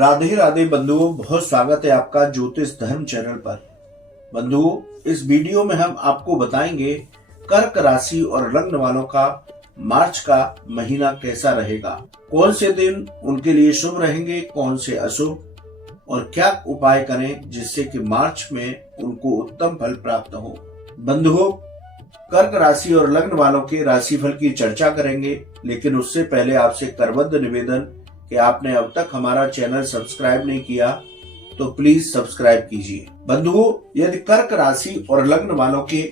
राधे राधे बंधुओं, बहुत स्वागत है आपका ज्योतिष धर्म चैनल पर। बंधुओं, इस वीडियो में हम आपको बताएंगे कर्क राशि और लग्न वालों का मार्च का महीना कैसा रहेगा, कौन से दिन उनके लिए शुभ रहेंगे, कौन से अशुभ, और क्या उपाय करें जिससे कि मार्च में उनको उत्तम फल प्राप्त हो। बंधुओं, कर्क राशि और लग्न वालों के राशिफल की चर्चा करेंगे, लेकिन उससे पहले आपसे करबद्ध निवेदन कि आपने अब तक हमारा चैनल सब्सक्राइब नहीं किया तो प्लीज सब्सक्राइब कीजिए। बंधुओं, यदि कर्क राशि और लग्न वालों के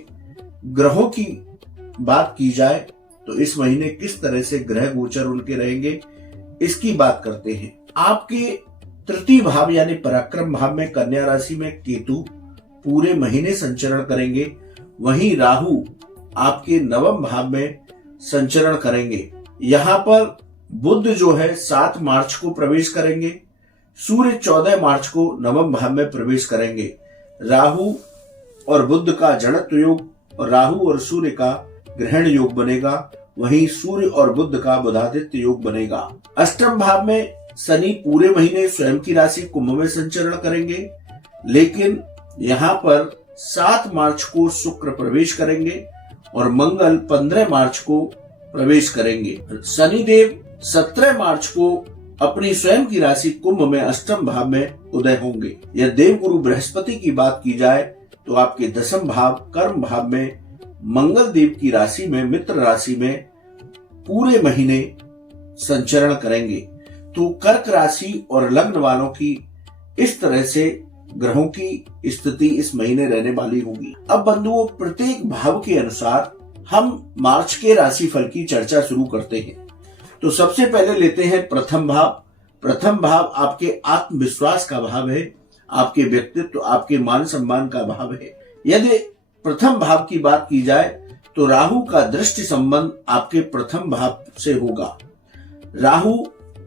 ग्रहों की बात की जाए तो इस महीने किस तरह से ग्रह गोचर उनके रहेंगे, इसकी बात करते हैं। आपके तृतीय भाव यानी पराक्रम भाव में कन्या राशि में केतु पूरे महीने संचरण करेंगे, वहीं राहु आपके नवम भाव में संचरण करेंगे। यहाँ पर बुध जो है 7 मार्च को प्रवेश करेंगे, सूर्य 14 मार्च को नवम भाव में प्रवेश करेंगे। राहु और बुध का जड़त्व योग और राहु और सूर्य का ग्रहण योग बनेगा, वहीं सूर्य और बुध का बुधादित्य योग बनेगा। अष्टम भाव में शनि पूरे महीने स्वयं की राशि कुंभ में संचरण करेंगे, लेकिन यहाँ पर 7 मार्च को शुक्र प्रवेश करेंगे और मंगल 15 मार्च को प्रवेश करेंगे। शनिदेव 17 मार्च को अपनी स्वयं की राशि कुंभ में अष्टम भाव में उदय होंगे। यह देवगुरु बृहस्पति की बात की जाए तो आपके दशम भाव कर्म भाव में मंगल देव की राशि में मित्र राशि में पूरे महीने संचरण करेंगे। तो कर्क राशि और लग्न वालों की इस तरह से ग्रहों की स्थिति इस महीने रहने वाली होगी। अब बंधुओं, प्रत्येक भाव के अनुसार हम मार्च के राशिफल की चर्चा शुरू करते हैं। तो सबसे पहले लेते हैं प्रथम भाव। प्रथम भाव आपके आत्मविश्वास का भाव है, आपके व्यक्तित्व, आपके मान सम्मान का भाव है। यदि प्रथम भाव की बात की जाए तो राहु का दृष्टि संबंध आपके प्रथम भाव से होगा। राहु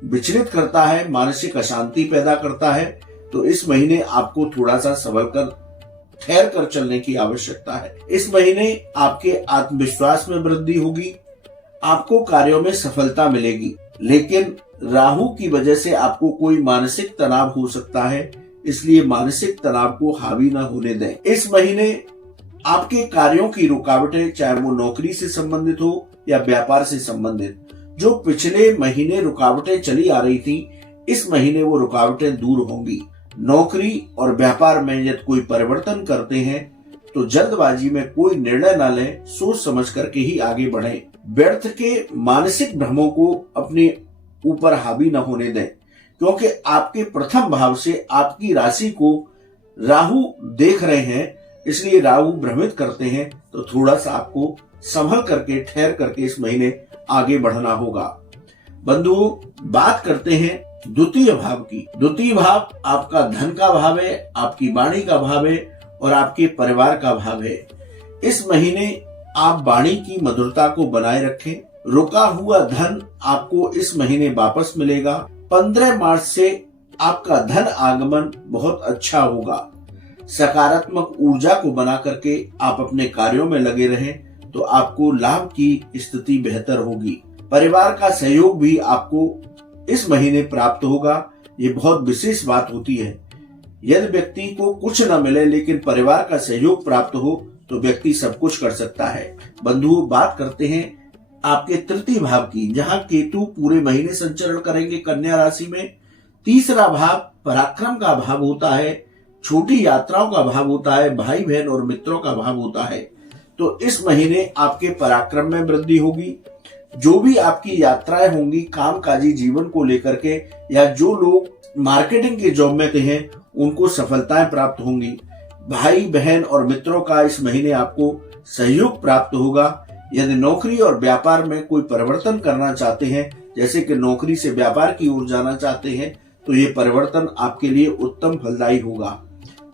विचलित करता है, मानसिक अशांति पैदा करता है, तो इस महीने आपको थोड़ा सा संभल कर ठहर कर चलने की आवश्यकता है। इस महीने आपके आत्मविश्वास में वृद्धि होगी, आपको कार्यों में सफलता मिलेगी, लेकिन राहु की वजह से आपको कोई मानसिक तनाव हो सकता है, इसलिए मानसिक तनाव को हावी न होने दें। इस महीने आपके कार्यों की रुकावटें, चाहे वो नौकरी से संबंधित हो या व्यापार से संबंधित, जो पिछले महीने रुकावटें चली आ रही थी, इस महीने वो रुकावटें दूर होंगी। नौकरी और व्यापार में यदि कोई परिवर्तन करते हैं तो जल्दबाजी में कोई निर्णय न लें, सोच समझ करके ही आगे बढ़ें। व्यर्थ के मानसिक भ्रमों को अपने ऊपर हावी न होने दें, क्योंकि आपके प्रथम भाव से आपकी राशि को राहु देख रहे हैं, इसलिए राहु भ्रमित करते हैं। तो थोड़ा सा आपको संभल करके ठहर करके इस महीने आगे बढ़ना होगा। बंधुओं, बात करते हैं द्वितीय भाव की। द्वितीय भाव आपका धन का भाव है, आपकी वाणी का भाव है और आपके परिवार का भाव है। इस महीने आप वाणी की मधुरता को बनाए रखें। रुका हुआ धन आपको इस महीने वापस मिलेगा। 15 मार्च से आपका धन आगमन बहुत अच्छा होगा। सकारात्मक ऊर्जा को बना करके आप अपने कार्यों में लगे रहें तो आपको लाभ की स्थिति बेहतर होगी। परिवार का सहयोग भी आपको इस महीने प्राप्त होगा। ये बहुत विशेष बात होती है। यदि व्यक्ति को कुछ न मिले लेकिन परिवार का सहयोग प्राप्त हो तो व्यक्ति सब कुछ कर सकता है। बंधुओं, बात करते हैं आपके तृतीय भाव की, जहां केतु पूरे महीने संचरण करेंगे कन्या राशि में। तीसरा भाव पराक्रम का भाव होता है, छोटी यात्राओं का भाव होता है, भाई बहन और मित्रों का भाव होता है। तो इस महीने आपके पराक्रम में वृद्धि होगी। जो भी आपकी यात्राएं होंगी कामकाजी जीवन को लेकर के, या जो लोग मार्केटिंग के जॉब में हैं उनको सफलताएं प्राप्त होंगी। भाई बहन और मित्रों का इस महीने आपको सहयोग प्राप्त होगा। यदि नौकरी और व्यापार में कोई परिवर्तन करना चाहते हैं, जैसे कि नौकरी से व्यापार की ओर जाना चाहते हैं, तो ये परिवर्तन आपके लिए उत्तम फलदायी होगा।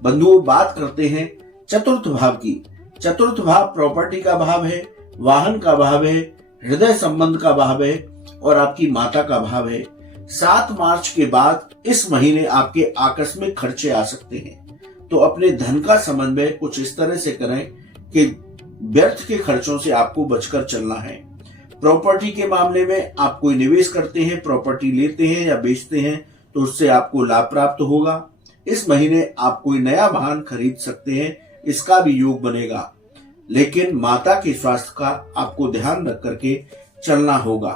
बंधुओं, बात करते हैं चतुर्थ भाव की। चतुर्थ भाव प्रॉपर्टी का भाव है, वाहन का भाव है, हृदय संबंध का भाव है और आपकी माता का भाव है। 7 मार्च के बाद इस महीने आपके आकस्मिक खर्चे आ सकते हैं, तो अपने धन का समन्वय कुछ इस तरह से करें कि व्यर्थ के खर्चों से आपको बचकर चलना है। प्रॉपर्टी के मामले में आप कोई निवेश करते हैं, प्रॉपर्टी लेते हैं या बेचते हैं, तो उससे आपको लाभ प्राप्त होगा। इस महीने आप कोई नया वाहन खरीद सकते हैं, इसका भी योग बनेगा। लेकिन माता के स्वास्थ्य का आपको ध्यान रख करके चलना होगा।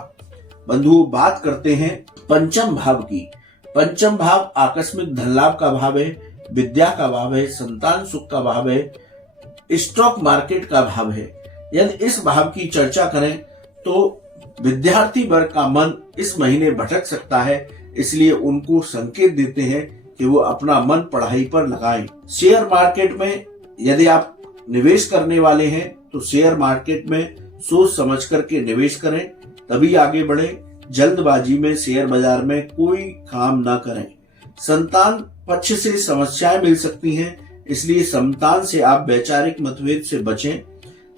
बंधुओं, बात करते हैं पंचम भाव की। पंचम भाव आकस्मिक धन लाभ का भाव है, विद्या का भाव है, संतान सुख का भाव है, स्टॉक मार्केट का भाव है। यदि इस भाव की चर्चा करें तो विद्यार्थी वर्ग का मन इस महीने भटक सकता है, इसलिए उनको संकेत देते हैं कि वो अपना मन पढ़ाई पर लगाएं। शेयर मार्केट में यदि आप निवेश करने वाले हैं तो शेयर मार्केट में सोच समझ करके निवेश करें, तभी आगे बढ़े। जल्दबाजी में शेयर बाजार में कोई काम ना करें। संतान पक्ष से समस्याएं मिल सकती हैं, इसलिए संतान से आप वैचारिक मतभेद से बचें।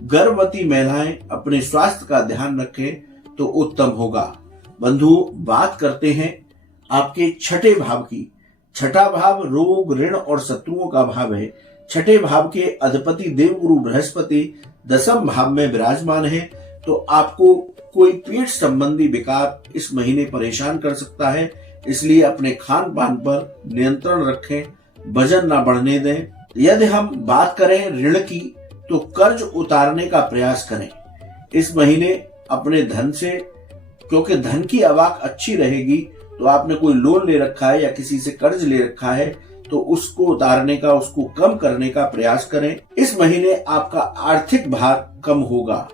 गर्भवती महिलाएं अपने स्वास्थ्य का ध्यान रखें तो उत्तम होगा। बंधुओं, बात करते हैं आपके छठे भाव की। छठा भाव रोग, ऋण और शत्रुओं का भाव है। छठे भाव के अधिपति देवगुरु बृहस्पति दसम भाव में विराजमान है, तो आपको कोई पेट संबंधी विकार इस महीने परेशान कर सकता है, इसलिए अपने खान पान पर नियंत्रण रखें, वजन ना बढ़ने दें। यदि हम बात करें ऋण की, तो कर्ज उतारने का प्रयास करें इस महीने अपने धन से, क्योंकि धन की अवाक अच्छी रहेगी। तो आपने कोई लोन ले रखा है या किसी से कर्ज ले रखा है, तो उसको उतारने का, उसको कम करने का प्रयास करें। इस महीने आपका आर्थिक भार कम होगा।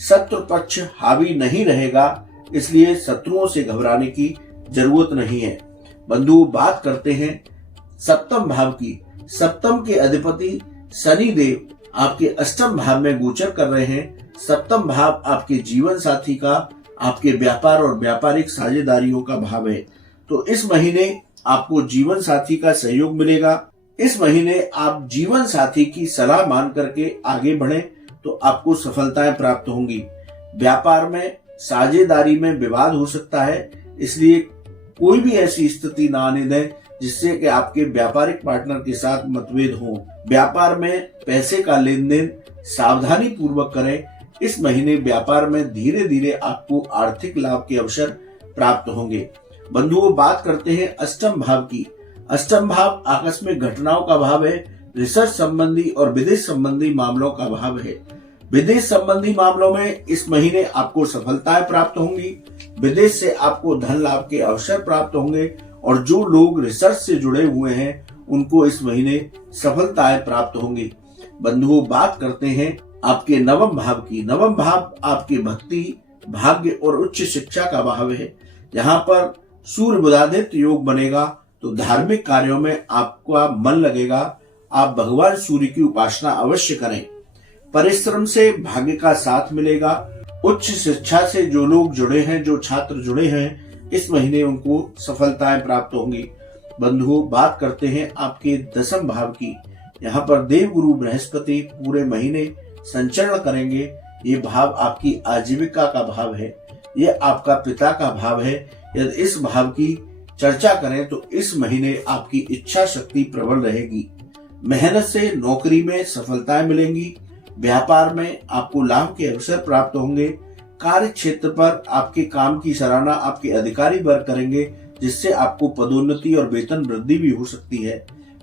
शत्रु पक्ष हावी नहीं रहेगा, इसलिए शत्रुओं से घबराने की जरूरत नहीं है। बंधु, बात करते हैं सप्तम भाव की। सप्तम के अधिपति शनि देव आपके अष्टम भाव में गोचर कर रहे हैं। सप्तम भाव आपके जीवन साथी का, आपके व्यापार और व्यापारिक साझेदारियों का भाव है। तो इस महीने आपको जीवन साथी का सहयोग मिलेगा। इस महीने आप जीवन साथी की सलाह मान करके आगे बढ़ें तो आपको सफलताएं प्राप्त होंगी। व्यापार में, साझेदारी में विवाद हो सकता है, इसलिए कोई भी ऐसी स्थिति ना आने दें जिससे कि आपके व्यापारिक पार्टनर के साथ मतभेद हो। व्यापार में पैसे का लेन देन सावधानी पूर्वक करें। इस महीने व्यापार में धीरे धीरे आपको आर्थिक लाभ के अवसर प्राप्त होंगे। बंधुओं, बात करते हैं अष्टम भाव की। अष्टम भाव आकस्मिक घटनाओं का भाव है, रिसर्च संबंधी और विदेश संबंधी मामलों का भाव है। विदेश संबंधी मामलों में इस महीने आपको सफलताएं प्राप्त होंगी। विदेश से आपको धन लाभ के अवसर प्राप्त होंगे और जो लोग रिसर्च से जुड़े हुए हैं उनको इस महीने सफलताएं प्राप्त होंगी। बंधुओं, बात करते हैं आपके नवम भाव की। नवम भाव आपके भक्ति, भाग्य और उच्च शिक्षा का भाव है। यहाँ पर सूर्य बुधादित्य योग बनेगा, तो धार्मिक कार्यों में आपका मन लगेगा। आप भगवान सूर्य की उपासना अवश्य करें। परिश्रम से भाग्य का साथ मिलेगा। उच्च शिक्षा से जो लोग जुड़े हैं, जो छात्र जुड़े हैं, इस महीने उनको सफलताएं प्राप्त होंगी। बंधुओं, बात करते हैं आपके दसम भाव की। यहाँ पर देवगुरु बृहस्पति पूरे महीने संचरण करेंगे। ये भाव आपकी आजीविका का भाव है, ये आपका पिता का भाव है। यदि इस भाव की चर्चा करें तो इस महीने आपकी इच्छा शक्ति प्रबल रहेगी। मेहनत से नौकरी में सफलताएं मिलेंगी। व्यापार में आपको लाभ के अवसर प्राप्त होंगे। कार्य क्षेत्र पर आपके काम की सराहना आपके अधिकारी वर्ग करेंगे, जिससे आपको पदोन्नति और वेतन वृद्धि भी हो सकती है।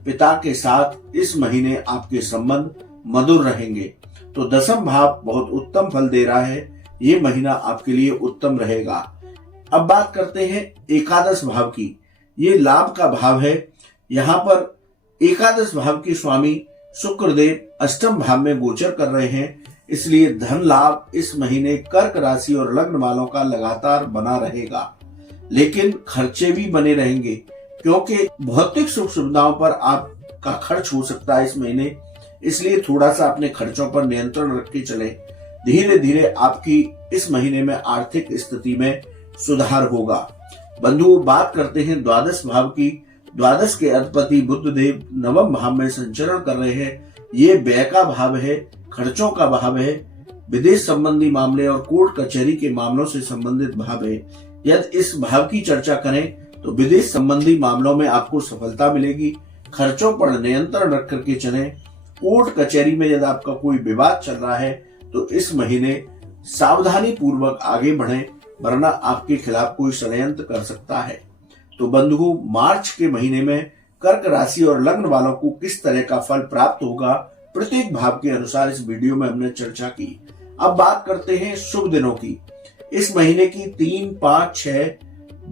पिता के साथ इस महीने आपके संबंध मधुर रहेंगे। तो दसम भाव बहुत उत्तम फल दे रहा है, ये महीना आपके लिए उत्तम रहेगा। अब बात करते हैं एकादश भाव की। ये लाभ का भाव है। यहाँ पर एकादश भाव के स्वामी शुक्रदेव अष्टम भाव में गोचर कर रहे हैं, इसलिए धन लाभ इस महीने कर्क राशि और लग्न वालों का लगातार बना रहेगा। लेकिन खर्चे भी बने रहेंगे, क्योंकि भौतिक सुख सुविधाओं पर आपका खर्च हो सकता है इस महीने, इसलिए थोड़ा सा अपने खर्चों पर नियंत्रण रख के चले। धीरे धीरे आपकी इस महीने में आर्थिक स्थिति में सुधार होगा। बंधुओं, बात करते हैं द्वादश भाव की। द्वादश के अधिपति बुध देव नवम भाव में संचरण कर रहे हैं। ये व्यय का भाव है, खर्चों का भाव है। विदेश संबंधी मामले और कोर्ट कचहरी के मामलों से संबंधित भाव है। यदि इस भाव की चर्चा करें तो विदेश संबंधी मामलों में आपको सफलता मिलेगी। खर्चों पर नियंत्रण रख करके चलें। कोर्ट कचहरी में यदि आपका कोई विवाद चल रहा है तो इस महीने सावधानी पूर्वक आगे बढ़ें, वरना आपके खिलाफ कोई षड्यंत्र कर सकता है। तो बंधु, मार्च के महीने में कर्क राशि और लग्न वालों को किस तरह का फल प्राप्त होगा, प्रत्येक भाव के अनुसार इस वीडियो में हमने चर्चा की। अब बात करते हैं शुभ दिनों की। इस महीने की 3, 5, 6,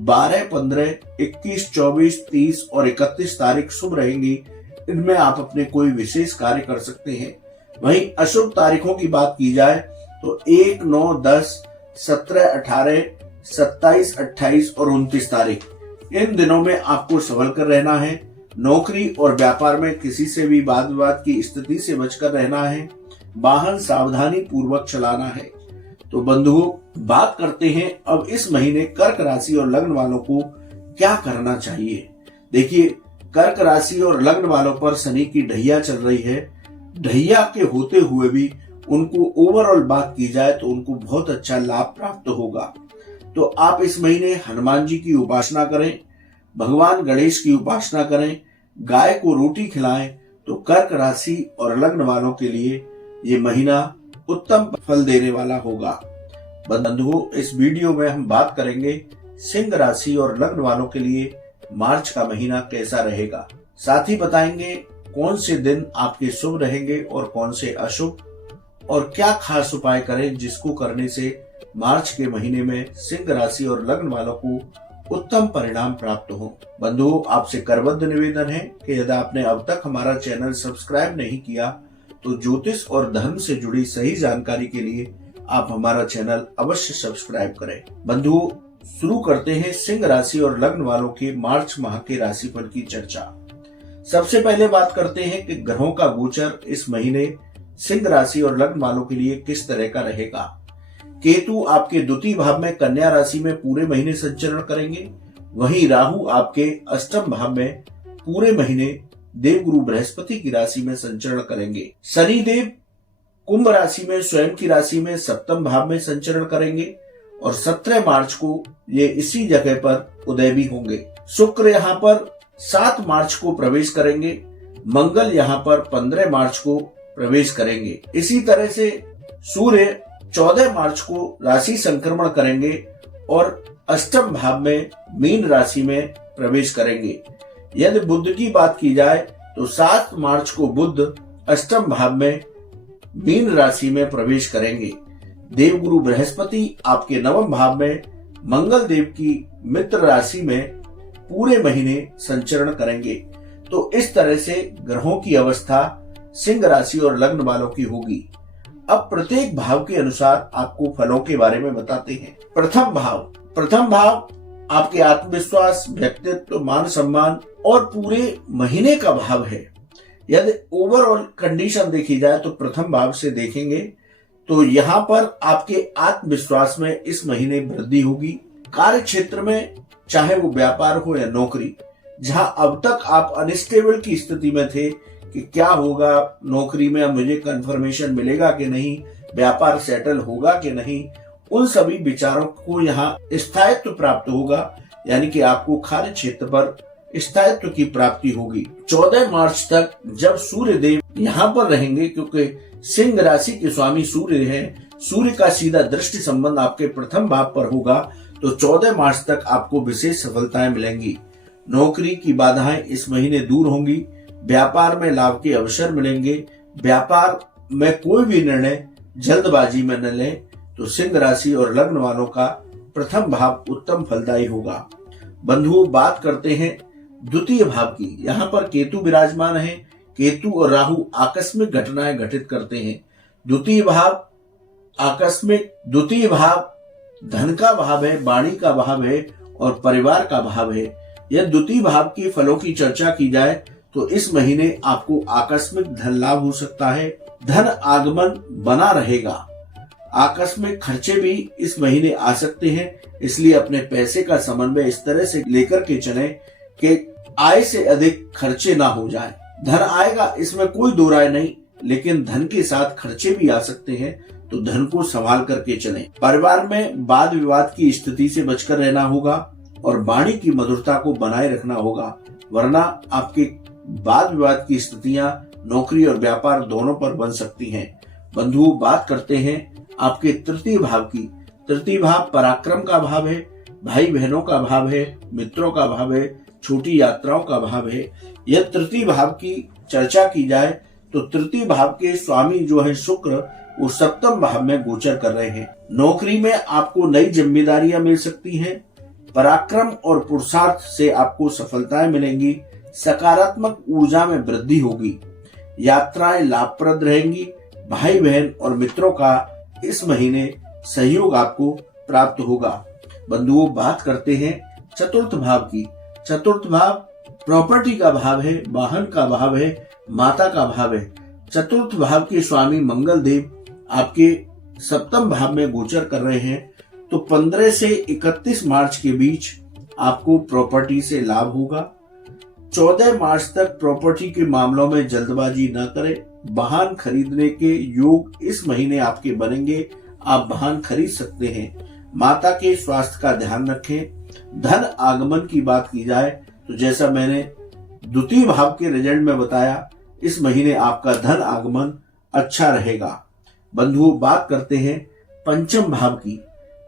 12, 15, 21, 24, 30 और 31 तारीख शुभ रहेंगी। इनमें आप अपने कोई विशेष कार्य कर सकते हैं। वहीं अशुभ तारीखों की बात की जाए तो 1, 9, 10, 17, 18, 27, 28 और 29 तारीख, इन दिनों में आपको संभल कर रहना है। नौकरी और व्यापार में किसी से भी वाद विवाद की स्थिति से बचकर रहना है। वाहन सावधानी पूर्वक चलाना है। तो बंधुओं, बात करते हैं अब इस महीने कर्क राशि और लग्न वालों को क्या करना चाहिए। देखिए, कर्क राशि और लग्न वालों पर शनि की ढैया चल रही है। ढैया के होते हुए भी उनको ओवरऑल बात की जाए तो उनको बहुत अच्छा लाभ प्राप्त होगा। तो आप इस महीने हनुमान जी की उपासना करें, भगवान गणेश की उपासना करें, गाय को रोटी खिलाएं, तो कर्क राशि और लग्न वालों के लिए ये महीना उत्तम फल देने वाला होगा। बंधुओं, इस वीडियो में हम बात करेंगे सिंह राशि और लग्न वालों के लिए मार्च का महीना कैसा रहेगा। साथ ही बताएंगे कौन से दिन आपके शुभ रहेंगे और कौन से अशुभ, और क्या खास उपाय करें जिसको करने से मार्च के महीने में सिंह राशि और लग्न वालों को उत्तम परिणाम प्राप्त हो। बंधुओं, आपसे करबद्ध निवेदन है कि यदि आपने अब तक हमारा चैनल सब्सक्राइब नहीं किया तो ज्योतिष और धर्म से जुड़ी सही जानकारी के लिए आप हमारा चैनल अवश्य सब्सक्राइब करें। बंधुओं, शुरू करते हैं सिंह राशि और लग्न वालों के मार्च माह के राशिफल की चर्चा। सबसे पहले बात करते हैं कि ग्रहों का गोचर इस महीने सिंह राशि और लग्न वालों के लिए किस तरह का रहेगा। केतु आपके द्वितीय भाव में कन्या राशि में पूरे महीने संचरण करेंगे। वहीं राहु आपके अष्टम भाव में पूरे महीने देवगुरु बृहस्पति की राशि में संचरण करेंगे। शनि देव कुंभ राशि में स्वयं की राशि में सप्तम भाव में संचरण करेंगे और 17 मार्च को ये इसी जगह पर उदय भी होंगे। शुक्र यहाँ पर 7 मार्च को प्रवेश करेंगे। मंगल यहाँ पर 15 मार्च को प्रवेश करेंगे। इसी तरह से सूर्य 14 मार्च को राशि संक्रमण करेंगे और अष्टम भाव में मीन राशि में प्रवेश करेंगे। यदि बुध की बात की जाए तो 7 मार्च को बुध अष्टम भाव में मीन राशि में प्रवेश करेंगे। देवगुरु बृहस्पति आपके नवम भाव में मंगल देव की मित्र राशि में पूरे महीने संचरण करेंगे। तो इस तरह से ग्रहों की अवस्था सिंह राशि और लग्न वालों की होगी। अब प्रत्येक भाव के अनुसार आपको फलों के बारे में बताते हैं। प्रथम भाव आपके आत्मविश्वास, व्यक्तित्व, मान सम्मान और पूरे महीने का भाव है। यदि ओवरऑल कंडीशन देखी जाए तो प्रथम भाव से देखेंगे तो यहाँ पर आपके आत्मविश्वास में इस महीने वृद्धि होगी। कार्य क्षेत्र में, चाहे वो व्यापार हो या नौकरी, जहां अब तक आप अनस्टेबल की स्थिति में थे कि क्या होगा, नौकरी में मुझे कंफर्मेशन मिलेगा कि नहीं, व्यापार सेटल होगा कि नहीं, उन सभी विचारों को यहाँ स्थायित्व प्राप्त होगा। यानी कि आपको कार्य क्षेत्र पर स्थायित्व की प्राप्ति होगी। 14 मार्च तक जब सूर्य देव यहाँ पर रहेंगे, क्योंकि सिंह राशि के स्वामी सूर्य हैं, सूर्य का सीधा दृष्टि संबंध आपके प्रथम भाव पर होगा, तो 14 मार्च तक आपको विशेष सफलताएं मिलेंगी। नौकरी की बाधाएं इस महीने दूर होंगी। व्यापार में लाभ के अवसर मिलेंगे। व्यापार में कोई भी निर्णय जल्दबाजी में न लें, तो सिंह राशि और लग्न वालों का प्रथम भाव उत्तम फलदायी होगा। बंधुओं, बात करते हैं द्वितीय भाव की। यहाँ पर केतु विराजमान है। केतु और राहु आकस्मिक घटनाएं घटित करते हैं। द्वितीय भाव धन का भाव है, वाणी का भाव है और परिवार का भाव है। यह द्वितीय भाव की फलों की चर्चा की जाए तो इस महीने आपको आकस्मिक धन लाभ हो सकता है। धन आगमन बना रहेगा। आकस्मिक खर्चे भी इस महीने आ सकते हैं, इसलिए अपने पैसे का समन्वय इस तरह से लेकर के चलें कि आय से अधिक खर्चे ना हो जाए। धन आएगा, इसमें कोई दो राय नहीं, लेकिन धन के साथ खर्चे भी आ सकते हैं, तो धन को संभाल करके चलें। परिवार में वाद विवाद की स्थिति से बचकर रहना होगा और वाणी की मधुरता को बनाए रखना होगा, वरना आपके वाद विवाद की स्थितियां नौकरी और व्यापार दोनों पर बन सकती हैं। बंधुओं, बात करते हैं आपके तृतीय भाव की। तृतीय भाव पराक्रम का भाव है। भाई बहनों का भाव है, मित्रों का भाव है, छोटी यात्राओं का भाव है। यह तृतीय भाव की चर्चा की जाए तो तृतीय भाव के स्वामी जो है शुक्र, वो सप्तम भाव में गोचर कर रहे हैं। नौकरी में आपको नई जिम्मेदारियां मिल सकती हैं। पराक्रम और पुरुषार्थ से आपको सफलताएं मिलेंगी। सकारात्मक ऊर्जा में वृद्धि होगी। यात्राएं लाभप्रद रहेंगी। भाई बहन और मित्रों का इस महीने सहयोग आपको प्राप्त होगा। बंधुओं, बात करते हैं चतुर्थ भाव की। चतुर्थ भाव प्रॉपर्टी का भाव है, वाहन का भाव है, माता का भाव है। चतुर्थ भाव के स्वामी मंगल देव आपके सप्तम भाव में गोचर कर रहे हैं। तो 15 से 31 मार्च के बीच आपको प्रॉपर्टी से लाभ होगा। 14 मार्च तक प्रॉपर्टी के मामलों में जल्दबाजी न करें। वाहन खरीदने के योग इस महीने आपके बनेंगे। आप वाहन खरीद सकते हैं। माता के स्वास्थ्य का ध्यान रखें। धन आगमन की बात की जाए तो जैसा मैंने द्वितीय भाव के रिजल्ट में बताया, इस महीने आपका धन आगमन अच्छा रहेगा। बंधुओं, बात करते हैं पंचम भाव की।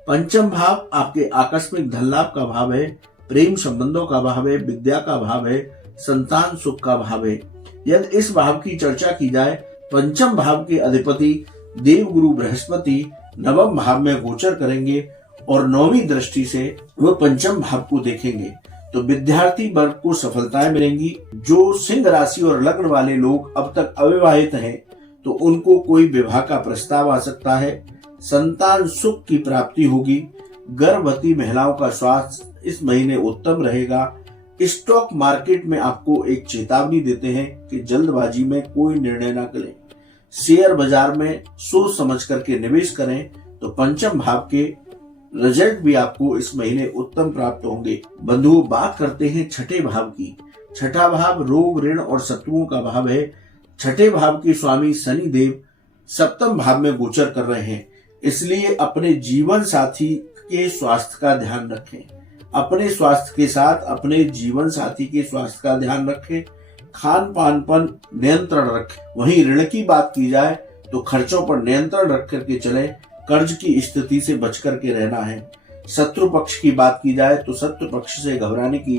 पंचम भाव आपके आकस्मिक धन लाभ का भाव है, प्रेम संबंधों का भाव है, विद्या का भाव है, संतान सुख का भाव है। यदि इस भाव की चर्चा की जाए, पंचम भाव के अधिपति देव गुरु बृहस्पति नवम भाव में गोचर करेंगे और 9वीं दृष्टि से वह पंचम भाव को देखेंगे। तो विद्यार्थी वर्ग को सफलताएं मिलेंगी। जो सिंह राशि और लग्न वाले लोग अब तक अविवाहित हैं तो उनको कोई विवाह का प्रस्ताव आ सकता है। संतान सुख की प्राप्ति होगी। गर्भवती महिलाओं का स्वास्थ्य इस महीने उत्तम रहेगा। स्टॉक मार्केट में आपको एक चेतावनी देते हैं कि जल्दबाजी में कोई निर्णय न करें। शेयर बाजार में सोच समझ करके निवेश करें तो पंचम भाव के रिजल्ट भी आपको इस महीने उत्तम प्राप्त होंगे। बंधुओं, बात करते हैं छठे भाव की। छठा भाव रोग, ऋण और शत्रुओं का भाव है। छठे भाव के स्वामी शनि देव सप्तम भाव में गोचर कर रहे हैं, इसलिए अपने जीवन साथी के स्वास्थ्य का ध्यान रखें। अपने स्वास्थ्य के साथ अपने जीवन साथी के स्वास्थ्य का ध्यान रखें। खान पान पर नियंत्रण रखें। वहीं ऋण की बात की जाए तो खर्चों पर नियंत्रण रख करके चलें। कर्ज की स्थिति से बच करके रहना है। शत्रु पक्ष की बात की जाए तो शत्रु पक्ष से घबराने की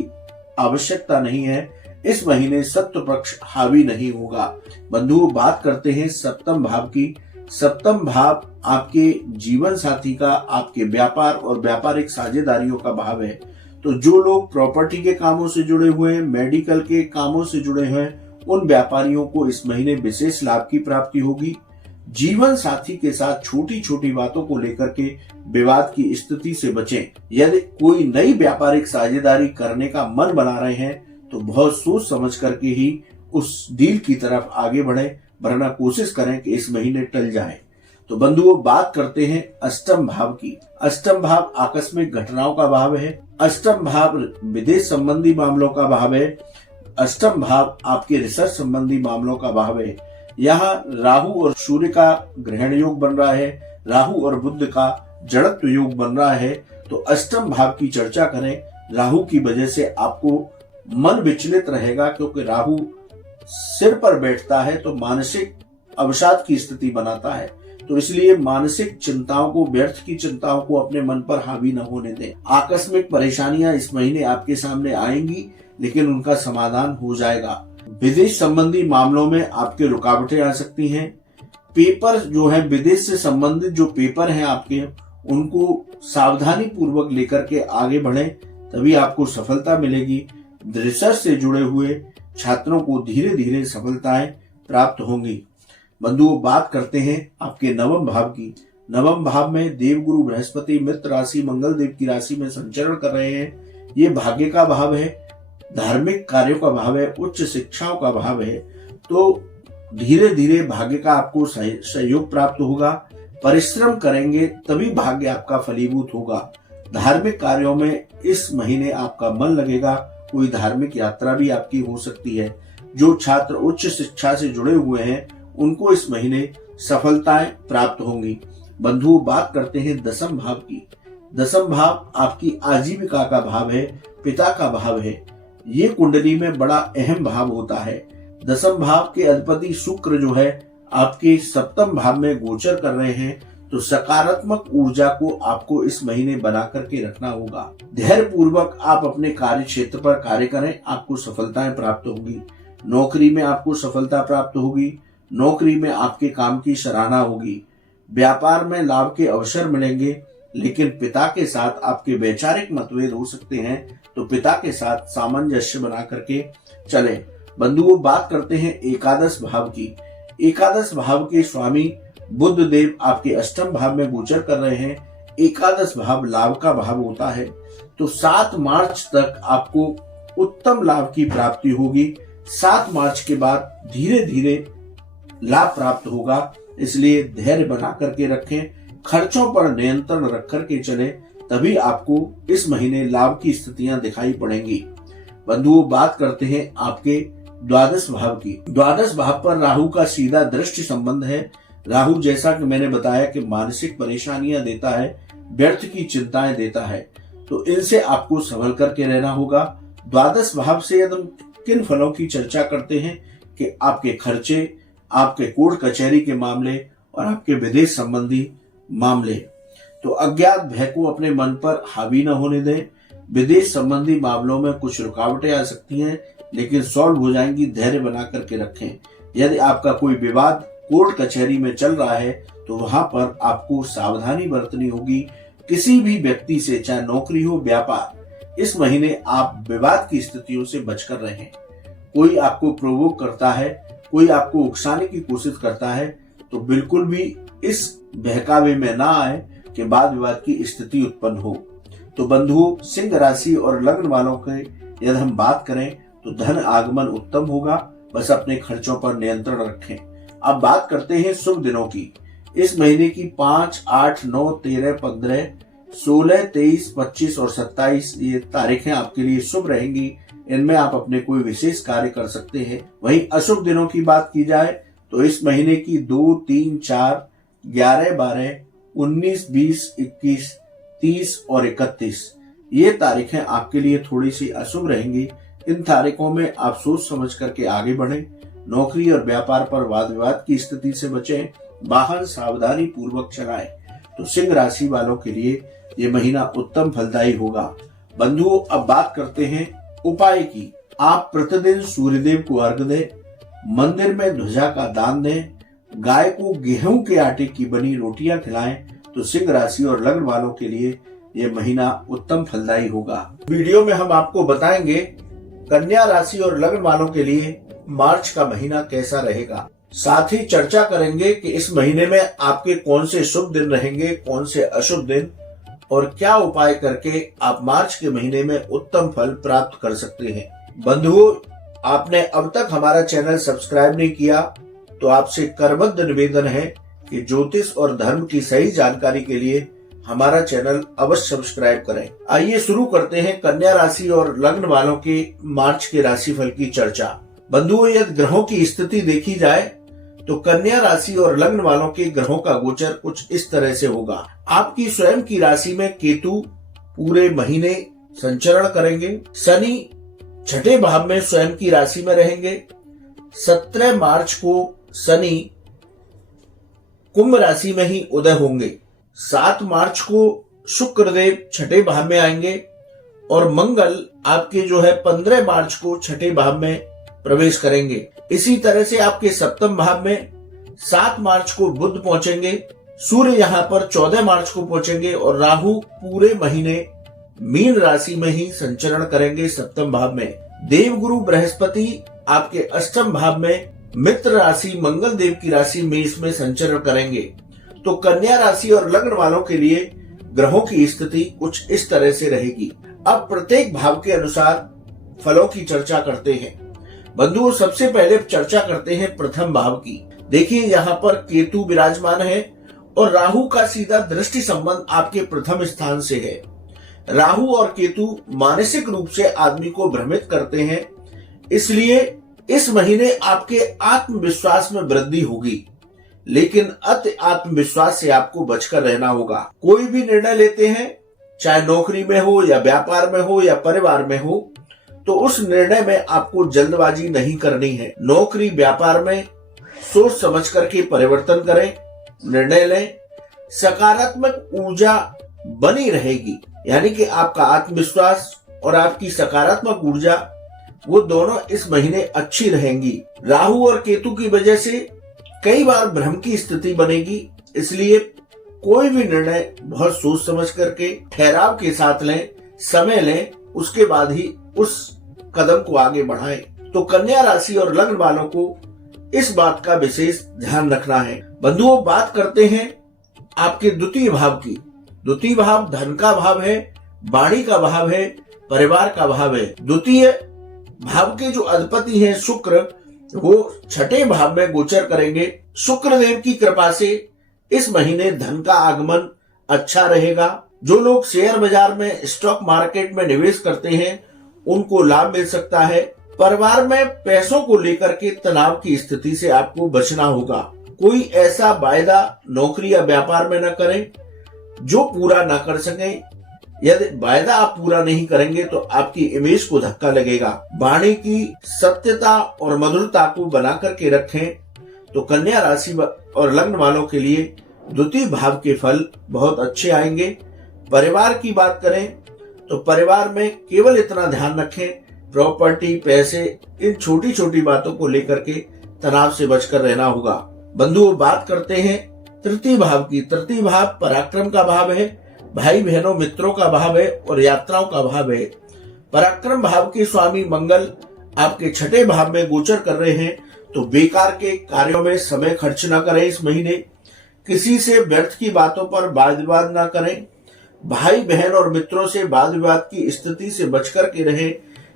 आवश्यकता नहीं है। इस महीने शत्रु पक्ष हावी नहीं होगा। बंधुओं, बात करते हैं सप्तम भाव की। सप्तम भाव आपके जीवन साथी का, आपके व्यापार और व्यापारिक साझेदारियों का भाव है। तो जो लोग प्रॉपर्टी के कामों से जुड़े हुए हैं, मेडिकल के कामों से जुड़े हुए हैं, उन व्यापारियों को इस महीने विशेष लाभ की प्राप्ति होगी। जीवन साथी के साथ छोटी छोटी बातों को लेकर के विवाद की स्थिति से बचें। यदि कोई नई व्यापारिक साझेदारी करने का मन बना रहे हैं तो बहुत सोच समझ करके ही उस डील की तरफ आगे बढ़े, वरना कोशिश करें कि इस महीने टल जाए। तो बंधुओं, बात करते हैं अष्टम भाव की। अष्टम भाव आकस्मिक घटनाओं का भाव है। अष्टम भाव विदेश संबंधी मामलों का भाव है। अष्टम भाव आपके रिसर्च संबंधी मामलों का भाव है। यहाँ राहु और सूर्य का ग्रहण योग बन रहा है। राहु और बुध का जड़त्व योग बन रहा है। तो अष्टम भाव की चर्चा करें। राहु की वजह से आपको मन विचलित रहेगा, क्योंकि राहु सिर पर बैठता है तो मानसिक अवसाद की स्थिति बनाता है। तो इसलिए मानसिक चिंताओं को, व्यर्थ की चिंताओं को अपने मन पर हावी न होने दें। आकस्मिक परेशानियां इस महीने आपके सामने आएंगी, लेकिन उनका समाधान हो जाएगा। विदेश संबंधी मामलों में आपके रुकावटें आ सकती हैं। पेपर जो है, विदेश से संबंधित जो पेपर हैं आपके, उनको सावधानी पूर्वक लेकर के आगे बढ़ें, तभी आपको सफलता मिलेगी। रिसर्च से जुड़े हुए छात्रों को धीरे धीरे सफलताएं प्राप्त होंगी। बंधुओं, बात करते हैं आपके नवम भाव की। नवम भाव में देवगुरु बृहस्पति मित्र राशि मंगल देव की राशि में संचरण कर रहे हैं। ये भाग्य का भाव है, धार्मिक कार्यों का भाव है, उच्च शिक्षाओं का भाव है। तो धीरे धीरे भाग्य का आपको सहयोग प्राप्त होगा। परिश्रम करेंगे तभी भाग्य आपका फलीभूत होगा। धार्मिक कार्यों में इस महीने आपका मन लगेगा। कोई धार्मिक यात्रा भी आपकी हो सकती है। जो छात्र उच्च शिक्षा से जुड़े हुए हैं उनको इस महीने सफलताएं प्राप्त होंगी। बंधुओं, बात करते हैं दसम भाव की। दसम भाव आपकी आजीविका का भाव है, पिता का भाव है। ये कुंडली में बड़ा अहम भाव होता है। दसम भाव के अधिपति शुक्र जो है आपके सप्तम भाव में गोचर कर रहे हैं। तो सकारात्मक ऊर्जा को आपको इस महीने बना करके रखना होगा। धैर्य पूर्वक आप अपने कार्य क्षेत्र पर कार्य करें, आपको सफलताएं प्राप्त होगी। नौकरी में आपको सफलता प्राप्त होगी। नौकरी में आपके काम की सराहना होगी। व्यापार में लाभ के अवसर मिलेंगे, लेकिन पिता के साथ आपके वैचारिक मतभेद हो सकते हैं, तो पिता के साथ सामंजस्य बना करके चलें। बंधुओं, बात करते हैं एकादश भाव की। एकादश भाव के स्वामी बुध देव आपके अष्टम भाव में गोचर कर रहे हैं। एकादश भाव लाभ का भाव होता है, तो 7 मार्च तक आपको उत्तम लाभ की प्राप्ति होगी। 7 मार्च के बाद धीरे धीरे लाभ प्राप्त होगा, इसलिए धैर्य बना करके रखें, खर्चों पर नियंत्रण रख करके चलें, तभी आपको इस महीने लाभ की स्थितियां दिखाई पड़ेंगी। बंधुओं, बात करते हैं आपके द्वादश भाव की। द्वादश भाव पर राहु का सीधा दृष्टि संबंध है। राहु, जैसा कि मैंने बताया, कि मानसिक परेशानियां देता है, व्यर्थ की चिंताएं देता है, तो इनसे आपको संभल करके रहना होगा। द्वादश भाव से यदि हम किन फलों की चर्चा करते हैं कि आपके खर्चे, आपके कोर्ट कचहरी के मामले और आपके विदेश संबंधी मामले, तो अज्ञात भय को अपने मन पर हावी न होने दें। विदेश संबंधी मामलों में कुछ रुकावटें आ सकती हैं, लेकिन सॉल्व हो जाएंगी। धैर्य बना करके रखें। यदि आपका कोई विवाद कोर्ट कचहरी में चल रहा है, तो वहां पर आपको सावधानी बरतनी होगी। किसी भी व्यक्ति से, चाहे नौकरी हो, व्यापार, इस महीने आप विवाद की स्थितियों से बचकर रहें। कोई आपको प्रोवोक करता है, कोई आपको उकसाने की कोशिश करता है, तो बिल्कुल भी इस बहकावे में ना आए कि वाद विवाद की स्थिति उत्पन्न हो। तो बंधुओं, सिंह राशि और लग्न वालों के यदि हम बात करें, तो धन आगमन उत्तम होगा। बस अपने खर्चों पर नियंत्रण रखें। अब बात करते हैं शुभ दिनों की। इस महीने की 5, 8, 9, 13, 15, 16, 23, 25 और 27 ये तारीखें आपके लिए शुभ रहेंगी। इनमें आप अपने कोई विशेष कार्य कर सकते हैं। वहीं अशुभ दिनों की बात की जाए, तो इस महीने की 2, 3, 4, 11, 12, 19, 20, 21, 30 और 31 ये तारीखें आपके लिए थोड़ी सी अशुभ रहेंगी। इन तारीखों में आप सोच समझ करके आगे बढ़ें। नौकरी और व्यापार पर वाद विवाद की स्थिति से बचें। वाहन सावधानी पूर्वक चलाएं। तो सिंह राशि वालों के लिए ये महीना उत्तम फलदायी होगा। बंधुओं, अब बात करते हैं उपाय की। आप प्रतिदिन सूर्यदेव को अर्घ्य दें, मंदिर में ध्वजा का दान दें, गाय को गेहूं के आटे की बनी रोटियां खिलाएं, तो सिंह राशि और लग्न वालों के लिए ये महीना उत्तम फलदायी होगा। वीडियो में हम आपको बताएंगे कन्या राशि और लग्न वालों के लिए मार्च का महीना कैसा रहेगा। साथ ही चर्चा करेंगे कि इस महीने में आपके कौन से शुभ दिन रहेंगे, कौन से अशुभ दिन, और क्या उपाय करके आप मार्च के महीने में उत्तम फल प्राप्त कर सकते हैं। बंधुओं, आपने अब तक हमारा चैनल सब्सक्राइब नहीं किया, तो आपसे करबद्ध निवेदन है कि ज्योतिष और धर्म की सही जानकारी के लिए हमारा चैनल अवश्य सब्सक्राइब करें। आइए शुरू करते हैं कन्या राशि और लग्न वालों के मार्च के राशिफल की चर्चा। बंधुओं, यदि ग्रहों की स्थिति देखी जाए, तो कन्या राशि और लग्न वालों के ग्रहों का गोचर कुछ इस तरह से होगा। आपकी स्वयं की राशि में केतु पूरे महीने संचरण करेंगे। शनि छठे भाव में स्वयं की राशि में रहेंगे। 17 मार्च को शनि कुंभ राशि में ही उदय होंगे। 7 मार्च को शुक्रदेव छठे भाव में आएंगे और मंगल आपके जो है 15 मार्च को छठे भाव में प्रवेश करेंगे। इसी तरह से आपके सप्तम भाव में 7 मार्च को बुध पहुंचेंगे। सूर्य यहाँ पर 14 मार्च को पहुंचेंगे और राहु पूरे महीने मीन राशि में ही संचरण करेंगे सप्तम भाव में। देवगुरु बृहस्पति आपके अष्टम भाव में मित्र राशि मंगल देव की राशि मेष में संचरण करेंगे। तो कन्या राशि और लग्न वालों के लिए ग्रहों की स्थिति कुछ इस तरह से रहेगी। अब प्रत्येक भाव के अनुसार फलों की चर्चा करते हैं। बंधुओं, सबसे पहले चर्चा करते हैं प्रथम भाव की। देखिए, यहाँ पर केतु विराजमान है और राहु का सीधा दृष्टि संबंध आपके प्रथम स्थान से है। राहु और केतु मानसिक रूप से आदमी को भ्रमित करते हैं, इसलिए इस महीने आपके आत्मविश्वास में वृद्धि होगी, लेकिन अति आत्मविश्वास से आपको बचकर रहना होगा। कोई भी निर्णय लेते हैं, चाहे नौकरी में हो या व्यापार में हो या परिवार में हो, तो उस निर्णय में आपको जल्दबाजी नहीं करनी है। नौकरी व्यापार में सोच समझ करके परिवर्तन करें, निर्णय लें। सकारात्मक ऊर्जा बनी रहेगी, यानी कि आपका आत्मविश्वास और आपकी सकारात्मक ऊर्जा वो दोनों इस महीने अच्छी रहेंगी। राहु और केतु की वजह से कई बार भ्रम की स्थिति बनेगी, इसलिए कोई भी निर्णय बहुत सोच समझ करके ठहराव के साथ लें, समय लें, उसके बाद ही उस कदम को आगे बढ़ाएं। तो कन्या राशि और लग्न वालों को इस बात का विशेष ध्यान रखना है। बंधुओं, बात करते हैं आपके द्वितीय भाव की। द्वितीय भाव धन का भाव है, वाणी का भाव है, परिवार का भाव है। द्वितीय भाव के जो अधिपति हैं शुक्र, वो छठे भाव में गोचर करेंगे। शुक्र देव की कृपा से इस महीने धन का आगमन अच्छा रहेगा। जो लोग शेयर बाजार में, स्टॉक मार्केट में निवेश करते हैं, उनको लाभ मिल सकता है। परिवार में पैसों को लेकर के तनाव की स्थिति से आपको बचना होगा। कोई ऐसा वायदा नौकरी या व्यापार में न करें जो पूरा ना कर सकें। यदि वायदा आप पूरा नहीं करेंगे तो आपकी इमेज को धक्का लगेगा। वाणी की सत्यता और मधुरता को बना करके रखें तो कन्या राशि और लग्न वालों के लिए द्वितीय भाव के फल बहुत अच्छे आएंगे। परिवार की बात करें तो परिवार में केवल इतना ध्यान रखें, प्रॉपर्टी, पैसे, इन छोटी छोटी बातों को लेकर के तनाव से बचकर रहना होगा। बंधुओं, बात करते हैं तृतीय भाव की। तृतीय भाव पराक्रम का भाव है, भाई बहनों मित्रों का भाव है और यात्राओं का भाव है। पराक्रम भाव के स्वामी मंगल आपके छठे भाव में गोचर कर रहे हैं, तो बेकार के कार्यों में समय खर्च ना करें। इस महीने किसी से व्यर्थ की बातों पर वाद विवाद ना करें। भाई बहन और मित्रों से वाद विवाद की स्थिति से बचकर के रहें।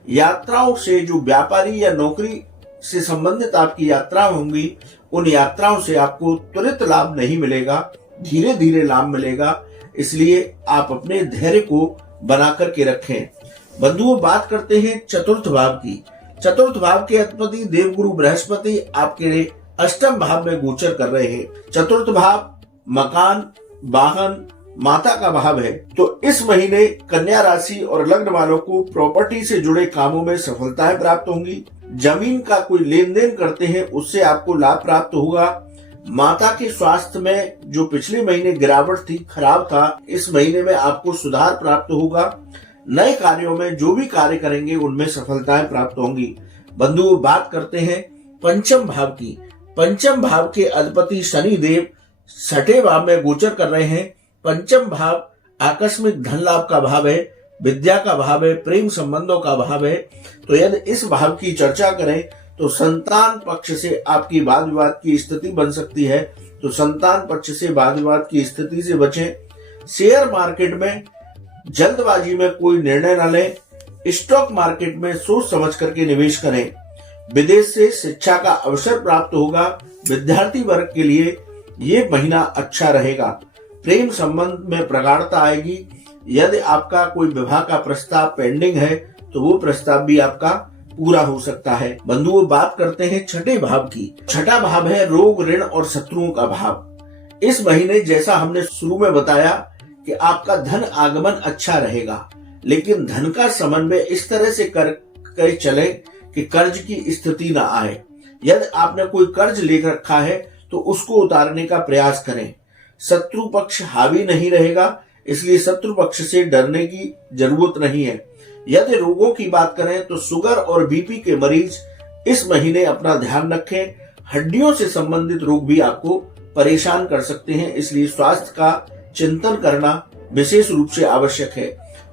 यात्राओं से, जो व्यापारी या नौकरी से संबंधित आपकी यात्राएं होंगी, उन यात्राओं से आपको तुरंत लाभ नहीं मिलेगा, धीरे धीरे लाभ मिलेगा। इसलिए आप अपने धैर्य को बना करके रखें। बंधुओं, बात करते हैं चतुर्थ भाव की। चतुर्थ भाव के अधिपति देवगुरु बृहस्पति आपके अष्टम भाव में गोचर कर रहे हैं। चतुर्थ भाव मकान, वाहन, माता का भाव है। तो इस महीने कन्या राशि और लग्न वालों को प्रॉपर्टी से जुड़े कामों में सफलताएं प्राप्त होंगी। जमीन का कोई लेन देन करते हैं, उससे आपको लाभ प्राप्त होगा। माता के स्वास्थ्य में जो पिछले महीने गिरावट थी, खराब था, इस महीने में आपको सुधार प्राप्त होगा। नए कार्यों में जो भी कार्य करेंगे उनमें सफलताएं प्राप्त होंगी। बंधुओं, बात करते हैं पंचम भाव की। पंचम भाव के अधिपति शनि देव छठे भाव में गोचर कर रहे हैं। पंचम भाव आकस्मिक धन लाभ का भाव है, विद्या का भाव है, प्रेम संबंधों का भाव है। तो यदि इस भाव की चर्चा करें तो संतान पक्ष से आपकी वाद विवाद की स्थिति बन सकती है, तो संतान पक्ष से वाद विवाद की स्थिति से बचें। शेयर मार्केट में जल्दबाजी में कोई निर्णय न लें। स्टॉक मार्केट में सोच समझ करके निवेश करें। विदेश से शिक्षा का अवसर प्राप्त होगा। विद्यार्थी वर्ग के लिए ये महीना अच्छा रहेगा। प्रेम संबंध में प्रगाढ़ता आएगी। यदि आपका कोई विवाह का प्रस्ताव पेंडिंग है तो वो प्रस्ताव भी आपका पूरा हो सकता है। बंधुओं, बात करते हैं छठे भाव की। छठा भाव है रोग, ऋण और शत्रुओं का भाव। इस महीने जैसा हमने शुरू में बताया कि आपका धन आगमन अच्छा रहेगा, लेकिन धन का समन्वय इस तरह से कर चले कि कर्ज की स्थिति ना आए। यदि आपने कोई कर्ज ले रखा है तो उसको उतारने का प्रयास करें। शत्रु पक्ष हावी नहीं रहेगा, इसलिए शत्रु पक्ष से डरने की जरूरत नहीं है। यदि रोगों की बात करें तो शुगर और बीपी के मरीज इस महीने अपना ध्यान रखें। हड्डियों से संबंधित रोग भी आपको परेशान कर सकते हैं, इसलिए स्वास्थ्य का चिंतन करना विशेष रूप से आवश्यक है।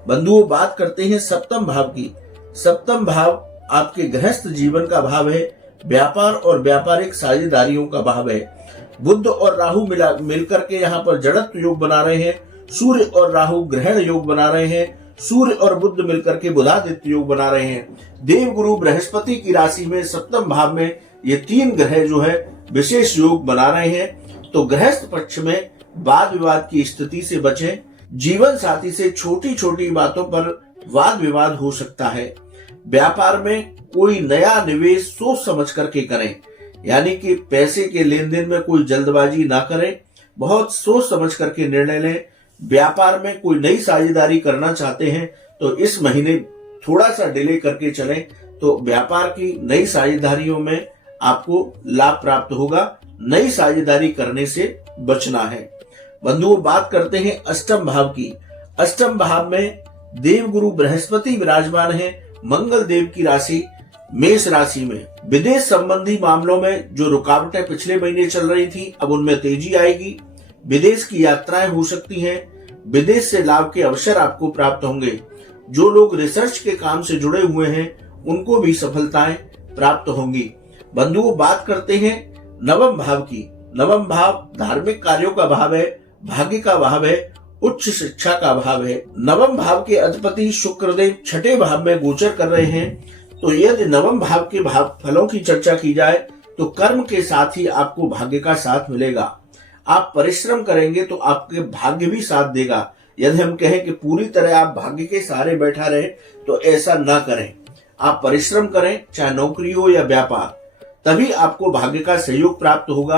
बंधुओं, बात करते हैं सप्तम भाव की। सप्तम भाव आपके गृहस्थ जीवन का भाव है, व्यापार और व्यापारिक साझेदारियों का भाव है। बुध और राहु मिलकर के यहाँ पर जड़त्व योग बना रहे हैं। सूर्य और राहु ग्रहण योग बना रहे हैं। सूर्य और बुध मिलकर के बुधादित्य योग बना रहे हैं। देव गुरु बृहस्पति की राशि में सप्तम भाव में ये तीन ग्रह जो है विशेष योग बना रहे हैं। तो गृहस्थ पक्ष में वाद विवाद की स्थिति से बचें। जीवन साथी से छोटी छोटी बातों पर वाद विवाद हो सकता है। व्यापार में कोई नया निवेश सोच समझ करके करें, यानी कि पैसे के लेन देन में कोई जल्दबाजी ना करें, बहुत सोच समझ करके निर्णय लें। व्यापार में कोई नई साझेदारी करना चाहते हैं तो इस महीने थोड़ा सा डिले करके चलें, तो व्यापार की नई साझेदारियों में आपको लाभ प्राप्त होगा। नई साझेदारी करने से बचना है। बंधुओं, बात करते हैं अष्टम भाव की। अष्टम भाव में देवगुरु बृहस्पति विराजमान है मंगल देव की राशि मेष राशि में। विदेश संबंधी मामलों में जो रुकावटें पिछले महीने चल रही थी, अब उनमें तेजी आएगी। विदेश की यात्राएं हो सकती हैं। विदेश से लाभ के अवसर आपको प्राप्त होंगे। जो लोग रिसर्च के काम से जुड़े हुए हैं उनको भी सफलताएं प्राप्त होंगी। बंधुओं, बात करते हैं नवम भाव की। नवम भाव धार्मिक कार्यों का भाव है, भाग्य का भाव है, उच्च शिक्षा का भाव है। नवम भाव के अधिपति शुक्रदेव छठे भाव में गोचर कर रहे हैं। तो यदि नवम भाव के भाव फलों की चर्चा की जाए तो कर्म के साथ ही आपको भाग्य का साथ मिलेगा। आप परिश्रम करेंगे तो आपके भाग्य भी साथ देगा। यदि हम कहें कि पूरी तरह आप भाग्य के सहारे बैठा रहे तो ऐसा ना करें। आप परिश्रम करें, चाहे नौकरी हो या व्यापार, तभी आपको भाग्य का सहयोग प्राप्त होगा।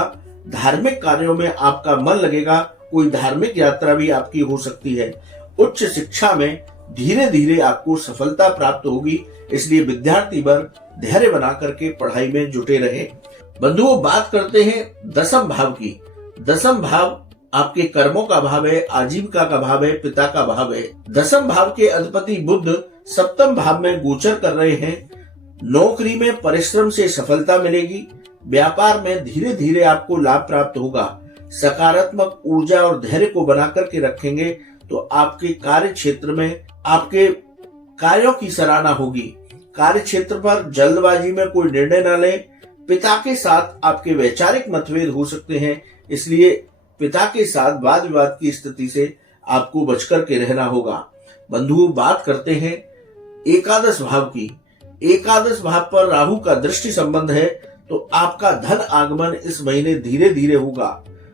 धार्मिक कार्यों में आपका मन लगेगा। कोई धार्मिक यात्रा भी आपकी हो सकती है। उच्च शिक्षा में धीरे धीरे आपको सफलता प्राप्त होगी। इसलिए विद्यार्थी वर्ग धैर्य बना करके पढ़ाई में जुटे रहे। बंधुओं, बात करते हैं दसम भाव की। दसम भाव आपके कर्मों का भाव है, आजीविका का भाव है, पिता का भाव है। दसम भाव के अधिपति बुध सप्तम भाव में गोचर कर रहे हैं। नौकरी में परिश्रम से सफलता मिलेगी। व्यापार में धीरे धीरे आपको लाभ प्राप्त होगा। सकारात्मक ऊर्जा और धैर्य को बना करके रखेंगे तो आपके कार्य क्षेत्र में आपके कार्यों की सराहना होगी। कार्य क्षेत्र पर जल्दबाजी में कोई निर्णय न लें। पिता के साथ आपके वैचारिक मतभेद हो सकते हैं, इसलिए पिता के साथ वाद विवाद की स्थिति से आपको बचकर के रहना होगा। बंधुओं, बात करते हैं एकादश भाव की। एकादश भाव पर राहु का दृष्टि संबंध है, तो आपका धन आगमन इस महीने धीरे धीरे होगा।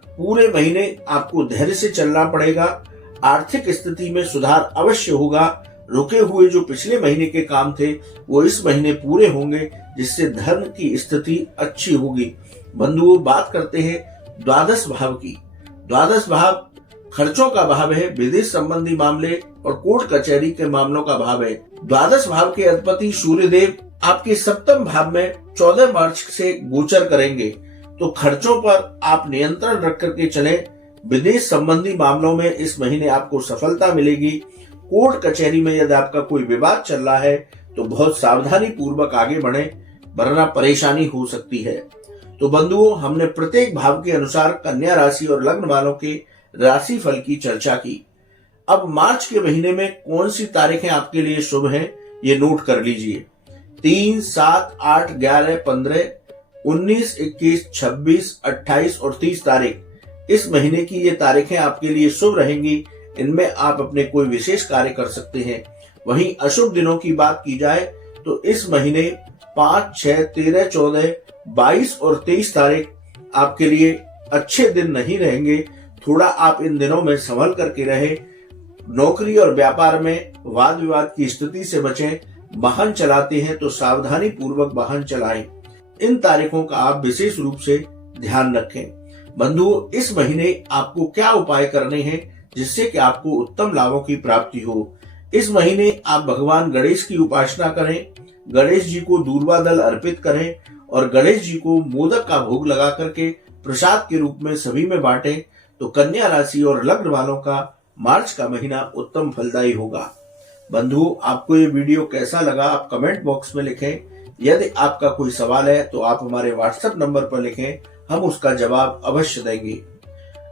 पूरे महीने आपको धैर्य से चलना पड़ेगा। आर्थिक स्थिति में सुधार अवश्य होगा। रुके हुए जो पिछले महीने के काम थे वो इस महीने पूरे होंगे, जिससे धन की स्थिति अच्छी होगी। बंधुओं, बात करते हैं द्वादश भाव की। द्वादश भाव खर्चों का भाव है, विदेश संबंधी मामले और कोर्ट कचहरी के मामलों का भाव है। द्वादश भाव के अधिपति सूर्यदेव आपके सप्तम भाव में 14 मार्च से गोचर करेंगे। तो खर्चों पर आप नियंत्रण रख करके चलें। विदेश संबंधी मामलों में इस महीने आपको सफलता मिलेगी। कोर्ट कचहरी में यदि आपका कोई विवाद चल रहा है तो बहुत सावधानी पूर्वक आगे बढ़े, वरना परेशानी हो सकती है। तो बंधुओं, हमने प्रत्येक भाव के अनुसार कन्या राशि और लग्न वालों के राशि फल की चर्चा की। अब मार्च के महीने में कौन सी तारीखें आपके लिए शुभ हैं, ये नोट कर लीजिए। 3, 7, 8, 11, 15, 19, 21, 26, 28 और 30 तारीख, इस महीने की ये तारीखें आपके लिए शुभ रहेंगी। इनमें आप अपने कोई विशेष कार्य कर सकते हैं। वहीं अशुभ दिनों की बात की जाए तो इस महीने 5, 6, 13, 14, 22 और 23 तारीख आपके लिए अच्छे दिन नहीं रहेंगे। थोड़ा आप इन दिनों में संभल करके रहें। नौकरी और व्यापार में वाद विवाद की स्थिति से बचें। वाहन चलाते हैं तो सावधानी पूर्वक वाहन चलाएं। इन तारीखों का आप विशेष रूप से ध्यान रखें। बंधुओं, इस महीने आपको क्या उपाय करने हैं जिससे कि आपको उत्तम लाभों की प्राप्ति हो। इस महीने आप भगवान गणेश की उपासना करें, गणेश जी को दूर्वा दल अर्पित करें और गणेश जी को मोदक का भोग लगा करके प्रसाद के रूप में सभी में बांटें। तो कन्या राशि और लग्न वालों का मार्च का महीना उत्तम फलदायी होगा। बंधुओं, आपको ये वीडियो कैसा लगा आप कमेंट बॉक्स में लिखें। यदि आपका कोई सवाल है तो आप हमारे व्हाट्सएप नंबर पर लिखें, हम उसका जवाब अवश्य देंगे।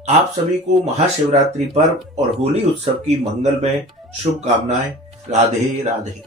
आप सभी को महाशिवरात्रि पर्व और होली उत्सव की मंगलमय शुभकामनाएं। राधे राधे।